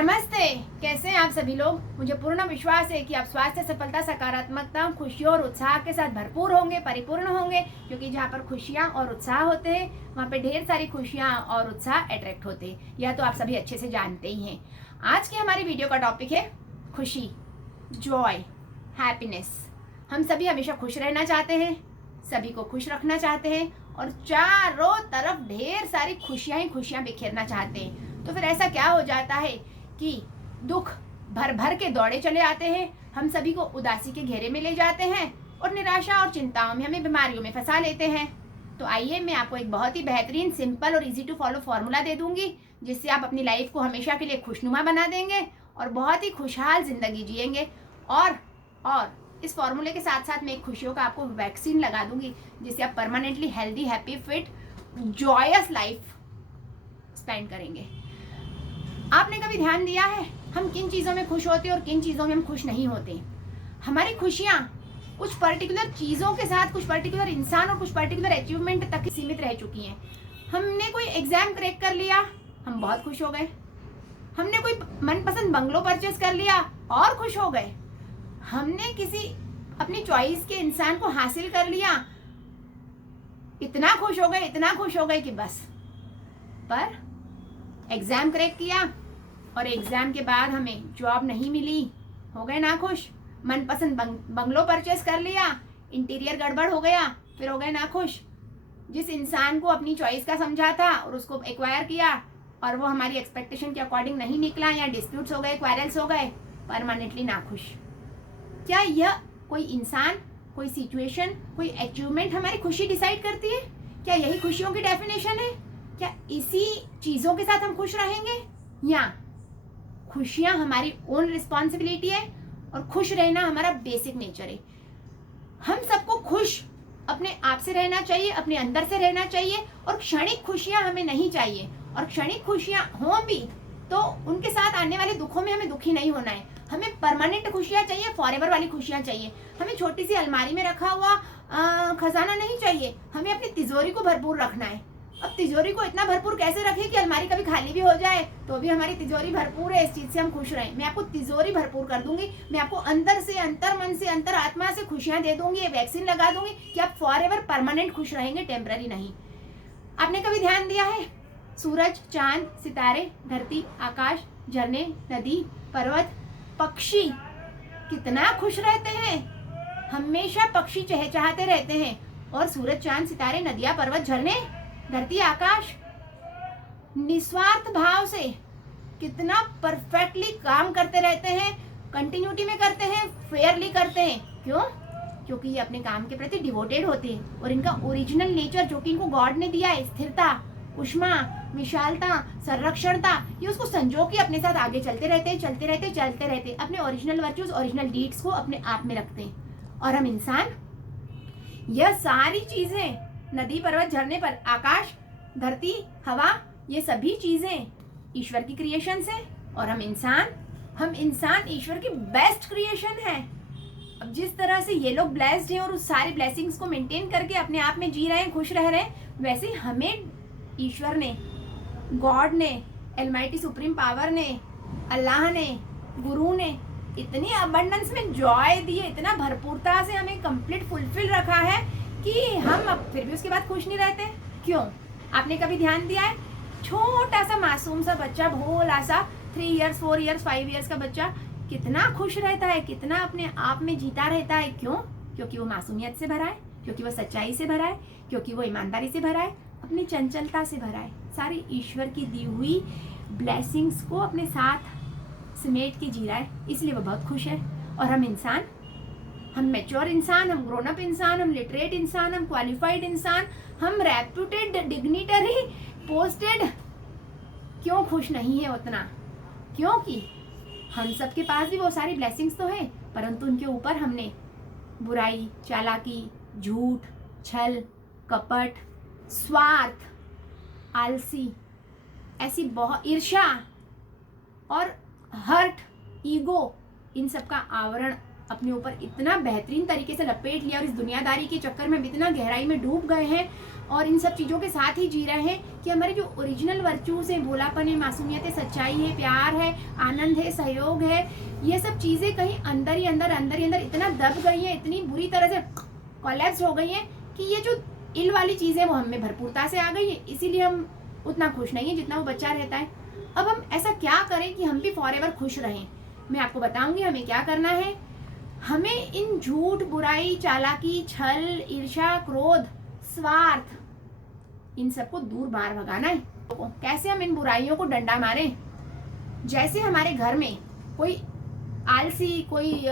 नमस्ते। कैसे हैं आप सभी लोग। मुझे पूर्ण विश्वास है कि आप स्वास्थ्य, सफलता, सकारात्मकता, खुशियों और उत्साह के साथ भरपूर होंगे, परिपूर्ण होंगे, क्योंकि जहाँ पर खुशियाँ और उत्साह होते हैं वहाँ पे ढेर सारी खुशियाँ और उत्साह अट्रैक्ट होते हैं। यह तो आप सभी अच्छे से जानते ही हैं। आज की हमारी वीडियो का टॉपिक है खुशी, जॉय, हैप्पीनेस। हम सभी हमेशा खुश रहना चाहते हैं, सभी को खुश रखना चाहते हैं और चारों तरफ ढेर सारी खुशियाँ ही खुशियाँ बिखेरना चाहते हैं। तो फिर ऐसा क्या हो जाता है कि दुख भर भर के दौड़े चले आते हैं, हम सभी को उदासी के घेरे में ले जाते हैं और निराशा और चिंताओं में हमें बीमारियों में फंसा लेते हैं। तो आइए मैं आपको एक बहुत ही बेहतरीन, सिंपल और इजी टू फॉलो फॉर्मूला दे दूंगी, जिससे आप अपनी लाइफ को हमेशा के लिए खुशनुमा बना देंगे और बहुत ही खुशहाल जिंदगी जिएंगे। और इस फॉर्मूले के साथ साथ मैं एक खुशियों का आपको वैक्सीन लगा दूंगी, जिससे आप permanently healthy, happy, fit, joyous life spend करेंगे। आपने कभी ध्यान दिया है हम किन चीज़ों में खुश होते हैं और किन चीज़ों में हम खुश नहीं होते? हमारी खुशियाँ कुछ पर्टिकुलर चीज़ों के साथ, कुछ पर्टिकुलर इंसान और कुछ पर्टिकुलर अचीवमेंट तक सीमित रह चुकी हैं। हमने कोई एग्जाम क्रैक कर लिया, हम बहुत खुश हो गए। हमने कोई मनपसंद बंगलो परचेस कर लिया और खुश हो गए। हमने किसी अपनी चॉइस के इंसान को हासिल कर लिया, इतना खुश हो गए कि बस। पर एग्जाम क्रैक किया और एग्जाम के बाद हमें जॉब नहीं मिली, हो गए ना खुश। मनपसंद बंगलो परचेस कर लिया, इंटीरियर गड़बड़ हो गया, फिर हो गए ना खुश। जिस इंसान को अपनी चॉइस का समझा था और उसको एक्वायर किया और वो हमारी एक्सपेक्टेशन के अकॉर्डिंग नहीं निकला, या डिस्प्यूट्स हो गए, क्वारल्स हो गए, परमानेंटली ना खुश। क्या यह कोई इंसान, कोई सिचुएशन, कोई अचीवमेंट हमारी खुशी डिसाइड करती है? क्या यही खुशियों की डेफिनेशन है? क्या इसी चीजों के साथ हम खुश रहेंगे, या खुशियां हमारी ओन रिस्पॉन्सिबिलिटी है और खुश रहना हमारा बेसिक नेचर है? हम सबको खुश अपने आप से रहना चाहिए, अपने अंदर से रहना चाहिए, और क्षणिक खुशियां हमें नहीं चाहिए। और क्षणिक खुशियां हों भी तो उनके साथ आने वाले दुखों में हमें दुखी नहीं होना है। हमें परमानेंट खुशियां चाहिए, फॉरएवर वाली खुशियां चाहिए। हमें छोटी सी अलमारी में रखा हुआ खजाना नहीं चाहिए, हमें अपनी तिजोरी को भरपूर रखना है। अब तिजोरी को इतना भरपूर कैसे रखें कि अलमारी कभी खाली भी हो जाए तो भी हमारी तिजोरी भरपूर है, इस चीज से हम खुश रहें। मैं आपको तिजोरी भरपूर कर दूंगी, मैं आपको अंदर से, अंतर मन से, अंतर आत्मा से खुशियां दे दूंगी, ये वैक्सीन लगा दूंगी कि आप फॉरएवर परमानेंट खुश रहेंगे, टेम्पररी नहीं। आपने कभी ध्यान दिया है सूरज, चांद, सितारे, धरती, आकाश, झरने, नदी, पर्वत, पक्षी कितना खुश रहते हैं? हमेशा पक्षी चहचहाते रहते हैं और सूरज, चांद, सितारे, नदियां, पर्वत, झरने, धरती, आकाश निस्वार्थ भाव से कितना परफेक्टली काम करते रहते हैं, कंटिन्यूटी में करते हैं, फेयरली करते हैं। क्यों? क्योंकि ये अपने काम के प्रति डिवोटेड होते हैं और इनका ओरिजिनल नेचर जो कि इनको गॉड ने दिया है, स्थिरता, उष्मा, विशालता, संरक्षणता, ये उसको संजो के अपने साथ आगे चलते रहते अपने ओरिजिनल वर्च्यूज, ओरिजिनल डीड्स को अपने आप में रखते हैं। और हम इंसान यह सारी चीजें, नदी, पर्वत, झरने, पर आकाश, धरती, हवा, ये सभी चीजें ईश्वर की क्रिएशंस हैं। और हम इंसान ईश्वर की बेस्ट क्रिएशन है। अब जिस तरह से ये लोग ब्लेस्ड हैं और उस सारी ब्लेसिंग्स को मेंटेन करके अपने आप में जी रहे हैं, खुश रह रहे हैं, वैसे ही हमें ईश्वर ने, गॉड ने, अलमाइटी सुप्रीम पावर ने, अल्लाह ने, गुरु ने इतनी अबंडेंस में जॉय दी है, इतना भरपूरता से हमें कंप्लीट फुलफिल रखा है कि हम अब फिर भी उसके बाद खुश नहीं रहते। क्यों? आपने कभी ध्यान दिया है छोटा सा मासूम सा बच्चा, भोला सा 3 इयर्स, 4 इयर्स, 5 इयर्स का बच्चा कितना खुश रहता है, कितना अपने आप में जीता रहता है? क्यों? क्योंकि वो मासूमियत से भरा है, क्योंकि वो सच्चाई से भरा है, क्योंकि वो ईमानदारी से भरा है, अपनी चंचलता से भरा है, सारी ईश्वर की दी हुई ब्लेसिंग्स को अपने साथ समेट के जी रहा है, इसलिए वो बहुत खुश है। और हम इंसान, हम मैच्योर इंसान, हम ग्रोन अप इंसान, हम लिटरेट इंसान, हम क्वालिफाइड इंसान, हम रेप्यूटेड, डिग्निटरी, पोस्टेड क्यों खुश नहीं है उतना? क्योंकि हम सबके पास भी वो सारी ब्लेसिंग्स तो है, परंतु उनके ऊपर हमने बुराई, चालाकी, झूठ, छल, कपट, स्वार्थ, आलसी, ऐसी बहुत ईर्ष्या और हर्ट, ईगो, इन सब का आवरण अपने ऊपर इतना बेहतरीन तरीके से लपेट लिया और इस दुनियादारी के चक्कर में हम इतना गहराई में डूब गए हैं और इन सब चीज़ों के साथ ही जी रहे हैं कि हमारे जो ओरिजिनल वर्च्यूज हैं, भोलापन है, मासूमियत है, सच्चाई है, प्यार है, आनंद है, सहयोग है, ये सब चीज़ें कहीं अंदर ही अंदर इतना दब गई हैं, इतनी बुरी तरह से कोलैप्स हो गई हैं कि ये जो इल वाली चीज़ें वो हमें भरपूरता से आ गई है, इसीलिए हम उतना खुश नहीं है जितना वो बच्चा रहता है। अब हम ऐसा क्या करें कि हम भी फॉरएवर खुश रहें? मैं आपको बताऊंगी हमें क्या करना है। हमें इन झूठ, बुराई, चालाकी, छल, ईर्ष्या, क्रोध, स्वार्थ, इन सबको दूर बाहर भगाना है। कैसे हम इन बुराइयों को डंडा मारें? जैसे हमारे घर में कोई आलसी, कोई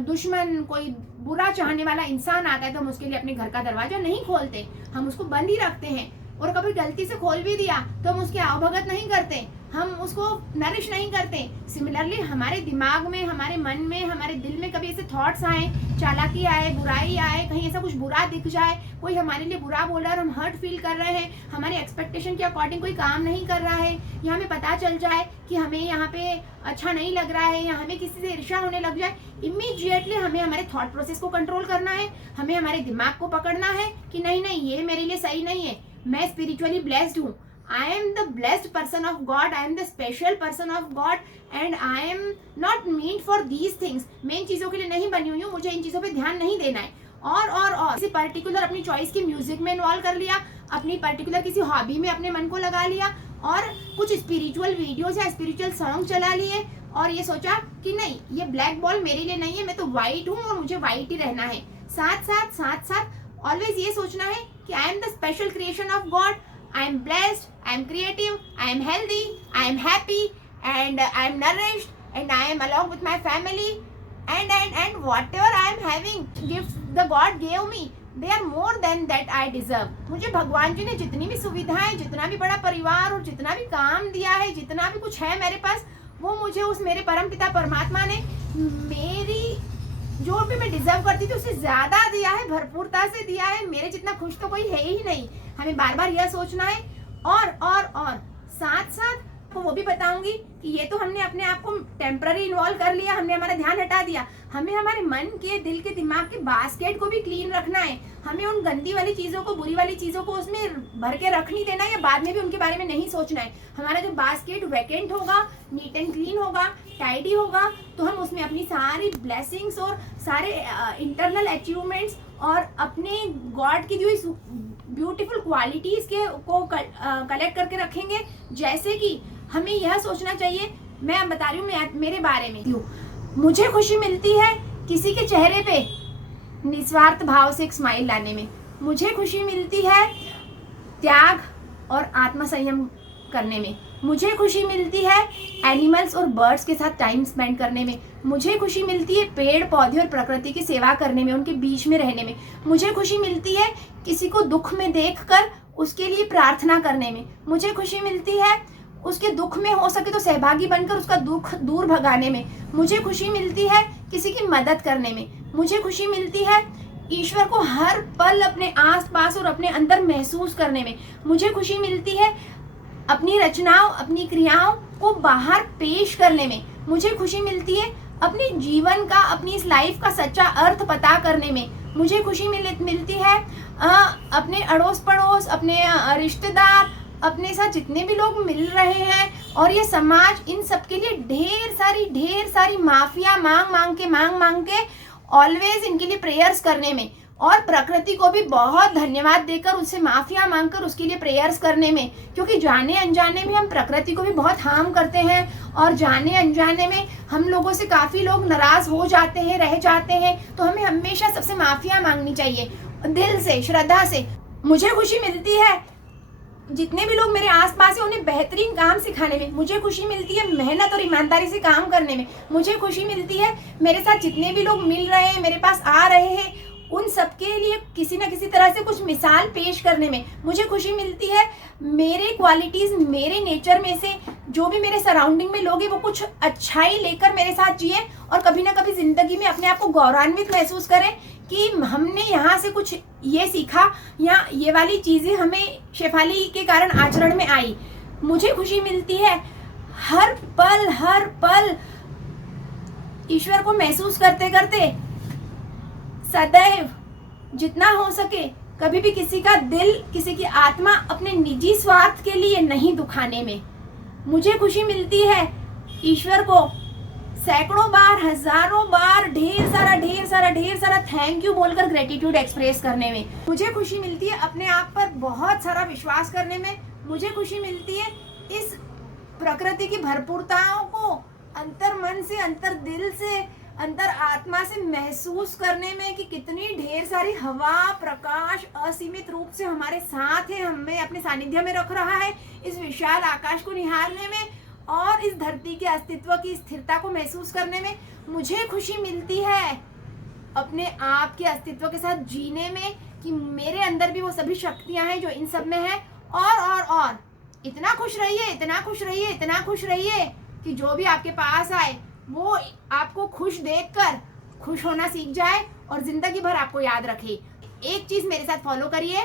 दुश्मन, कोई बुरा चाहने वाला इंसान आता है तो हम उसके लिए अपने घर का दरवाजा नहीं खोलते, हम उसको बंद ही रखते हैं। और कभी गलती से खोल भी दिया तो हम उसकी आवभगत नहीं करते, हम उसको नरिश नहीं करते। सिमिलरली हमारे दिमाग में, हमारे मन में, हमारे दिल में कभी ऐसे थॉट्स आए, चालाकी आए, बुराई आए, कहीं ऐसा कुछ बुरा दिख जाए, कोई हमारे लिए बुरा बोल रहा है और हम हर्ट फील कर रहे हैं, हमारे एक्सपेक्टेशन के अकॉर्डिंग कोई काम नहीं कर रहा है, या हमें पता चल जाए कि हमें यहाँ पे अच्छा नहीं लग रहा है, या हमें किसी से ईर्ष्या होने लग जाए, इमीडिएटली हमें हमारे थॉट प्रोसेस को कंट्रोल करना है। हमें हमारे दिमाग को पकड़ना है कि नहीं नहीं, ये मेरे लिए सही नहीं है, मैं स्पिरिचुअली ब्लेस्ड हूँ, I am the blessed person of God, I am the special person of God and I am not meant for these things। मैं इन चीज़ों के लिए नहीं बनी हुई हूँ, मुझे इन चीज़ों पे ध्यान नहीं देना है। और किसी पर्टिकुलर अपनी चॉइस की म्यूजिक में इन्वॉल्व कर लिया, अपनी पर्टिकुलर किसी हॉबी में अपने मन को लगा लिया और कुछ स्पिरिचुअल वीडियोज या स्पिरिचुअल सॉन्ग चला लिए और ये सोचा कि नहीं, ये ब्लैक बॉल मेरे लिए नहीं है, मैं तो वाइट हूँ और मुझे वाइट ही रहना है। साथ ऑलवेज ये सोचना है कि I am the special creation of God, I am blessed, I am creative, I am healthy, I am happy, and I am nourished, and I am along with my family, and whatever I am having, gifts the God gave me, they are more than that I deserve। मुझे भगवान जी ने जितनी भी सुविधाएं, जितना भी बड़ा परिवार और जितना भी काम दिया है, जितना भी कुछ है मेरे पास, वो मुझे उस मेरे परम पिता परमात्मा ने मेरी जो भी मैं डिजर्व करती थी उससे ज्यादा दिया है, भरपूरता से दिया है। मेरे जितना खुश तो कोई है ही नहीं। हमें बार बार यह सोचना है और साथ वो भी बताऊंगी कि ये तो हमने अपने आप को टेम्पररी इन्वॉल्व कर लिया, हमने हमारा ध्यान हटा दिया। हमें हमारे मन के, दिल के, दिमाग के बास्केट को भी क्लीन रखना है। हमें उन गंदी वाली चीज़ों को, बुरी वाली चीज़ों को उसमें भर के रख नहीं देना है या बाद में भी उनके बारे में नहीं सोचना है। हमारा जो बास्केट वैकेंट होगा, नीट एंड क्लीन होगा, टाइडी होगा, तो हम उसमें अपनी सारी ब्लेसिंग्स और सारे इंटरनल अचीवमेंट्स और अपने गॉड की जो ब्यूटीफुल क्वालिटीज़ के को कलेक्ट करके रखेंगे। जैसे कि हमें यह सोचना चाहिए, मैं बता रही हूँ मैं मेरे बारे में हूँ, मुझे खुशी मिलती है किसी के चेहरे पे निस्वार्थ भाव से एक स्माइल लाने में, मुझे खुशी मिलती है त्याग और आत्मसंयम करने में, मुझे खुशी मिलती है एनिमल्स और बर्ड्स के साथ टाइम स्पेंड करने में, मुझे खुशी मिलती है पेड़ पौधे और प्रकृति की सेवा करने में, उनके बीच में रहने में, मुझे खुशी मिलती है किसी को दुख में देखकर उसके लिए प्रार्थना करने में, मुझे खुशी मिलती है उसके दुख में हो सके तो सहभागी बनकर उसका दुख दूर भगाने में, मुझे खुशी मिलती है किसी की मदद करने में, मुझे खुशी मिलती है ईश्वर को हर पल अपने आसपास और अपने अंदर महसूस करने में, मुझे खुशी मिलती है अपनी रचनाओं, अपनी क्रियाओं को बाहर पेश करने में, मुझे खुशी मिलती है अपने जीवन का, अपनी इस लाइफ का सच्चा अर्थ पता करने में, मुझे खुशी मिलती है अपने अड़ोस पड़ोस, अपने रिश्तेदार, अपने साथ जितने भी लोग मिल रहे हैं और ये समाज, इन सब के लिए ढेर सारी माफिया मांग के ऑलवेज इनके लिए प्रेयर्स करने में, और प्रकृति को भी बहुत धन्यवाद देकर उससे माफिया मांगकर उसके लिए प्रेयर्स करने में, क्योंकि जाने अनजाने में हम प्रकृति को भी बहुत हार्म करते हैं और जाने अनजाने में हम लोगों से काफ़ी लोग नाराज़ हो जाते हैं, रह जाते हैं। तो हमें हमेशा सबसे माफिया मांगनी चाहिए, दिल से, श्रद्धा से। मुझे खुशी मिलती है जितने भी लोग मेरे आसपास हैं उन्हें बेहतरीन काम सिखाने में, मुझे खुशी मिलती है मेहनत और ईमानदारी से काम करने में, मुझे खुशी मिलती है मेरे साथ जितने भी लोग मिल रहे हैं, मेरे पास आ रहे हैं, उन सबके लिए किसी न किसी तरह से कुछ मिसाल पेश करने में, मुझे खुशी मिलती है मेरे क्वालिटीज़, मेरे नेचर में से जो भी मेरे सराउंडिंग में लोग हैं वो कुछ अच्छाई लेकर मेरे साथ जिए और कभी ना कभी ज़िंदगी में अपने आप को गौरवान्वित महसूस करें कि हमने यहाँ से कुछ ये सीखा या ये वाली चीज़ें हमें शेफाली के कारण आचरण में आई। मुझे खुशी मिलती है हर पल ईश्वर को महसूस करते करते सदैव जितना हो सके कभी भी किसी का दिल, किसी की आत्मा अपने निजी स्वार्थ के लिए नहीं दुखाने में। मुझे खुशी मिलती है ईश्वर को सैकड़ों बार, हजारों बार ढेर सारा थैंक यू बोलकर ग्रेटिट्यूड एक्सप्रेस करने में। मुझे खुशी मिलती है अपने आप पर बहुत सारा विश्वास करने में। मुझे खुशी मिलती है इस प्रकृति की भरपूरताओं को अंतर मन से, अंतर दिल से, अंतर आत्मा से महसूस करने में कि कितनी ढेर सारी हवा, प्रकाश असीमित रूप से हमारे साथ है, हमें अपने सानिध्य में रख रहा है, इस विशाल आकाश को निहारने में और इस धरती के अस्तित्व की स्थिरता को महसूस करने में। मुझे खुशी मिलती है अपने आप के अस्तित्व के साथ जीने में कि मेरे अंदर भी वो सभी शक्तियां हैं जो इन सब में है। और इतना खुश रहिए, इतना खुश रहिए, इतना खुश रहिए कि जो भी आपके पास आए वो आपको खुश देखकर खुश होना सीख जाए और जिंदगी भर आपको याद रखे। एक चीज मेरे साथ फॉलो करिए,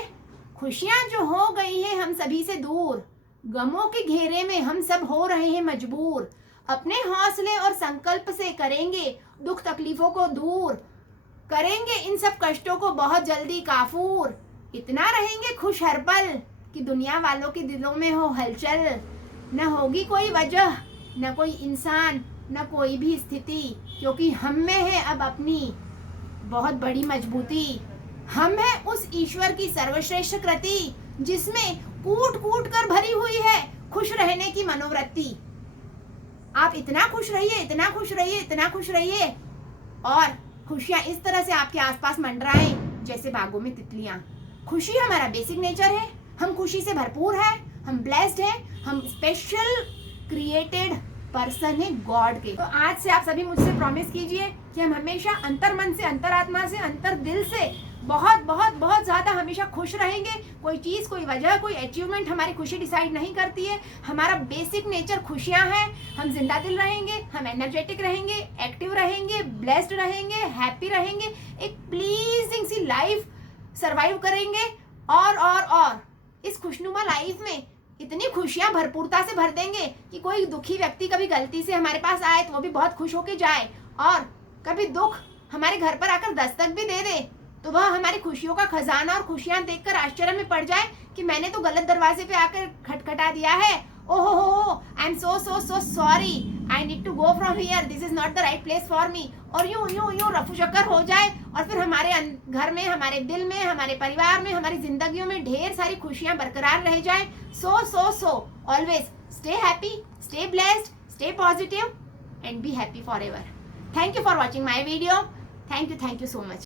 खुशियां जो हो गई हैं हम सभी से दूर, गमों के घेरे में हम सब हो रहे हैं मजबूर, अपने हौसले और संकल्प से करेंगे दुख तकलीफों को दूर, करेंगे इन सब कष्टों को बहुत जल्दी काफूर, इतना रहेंगे खुश हर पल कि दुनिया वालों के दिलों में हो हलचल, न होगी कोई वजह, न कोई इंसान, न कोई भी स्थिति, क्योंकि हम में है अब अपनी बहुत बड़ी मजबूती। हम है उस ईश्वर की सर्वश्रेष्ठ कृति जिसमें कूट कूट कर भरी हुई है खुश रहने की मनोवृत्ति। आप इतना खुश रहिए, इतना खुश रहिए, इतना खुश रहिए और खुशियां इस तरह से आपके आसपास मंडराएं जैसे बागों में तितलियां। खुशी हमारा बेसिक नेचर है, हम खुशी से भरपूर है, हम ब्लेस्ड है, हम स्पेशल क्रिएटेड पर्सन है गॉड के। तो आज से आप सभी मुझसे प्रॉमिस कीजिए कि हम हमेशा अंतर मन से, अंतर आत्मा से, अंतर दिल से बहुत बहुत बहुत ज्यादा हमेशा खुश रहेंगे। कोई चीज, कोई वजह, कोई अचीवमेंट हमारी खुशी डिसाइड नहीं करती है। हमारा बेसिक नेचर खुशियां हैं। हम जिंदा दिल रहेंगे, हम एनर्जेटिक रहेंगे, एक्टिव रहेंगे, ब्लेस्ड रहेंगे, हैप्पी रहेंगे, एक प्लीजिंग सी लाइफ सर्वाइव करेंगे और इस खुशनुमा लाइफ में इतनी खुशियां भरपूरता से भर देंगे कि कोई दुखी व्यक्ति कभी गलती से हमारे पास आए तो वो भी बहुत खुश होके जाए, और कभी दुख हमारे घर पर आकर दस्तक भी दे दे तो वह हमारी खुशियों का खजाना और खुशियां देखकर आश्चर्य में पड़ जाए कि मैंने तो गलत दरवाजे पे आकर खटखटा दिया है, ओहो हो, I am so sorry, I need to go from here, this is not the right place for me, और यूं रफू चक्कर हो जाए और फिर हमारे घर में, हमारे दिल में, हमारे परिवार में, हमारी जिंदगियों में ढेर सारी खुशियां बरकरार रह जाए। So always stay happy, stay blessed, stay positive and be happy for ever. Thank you for watching my video. Thank you so much.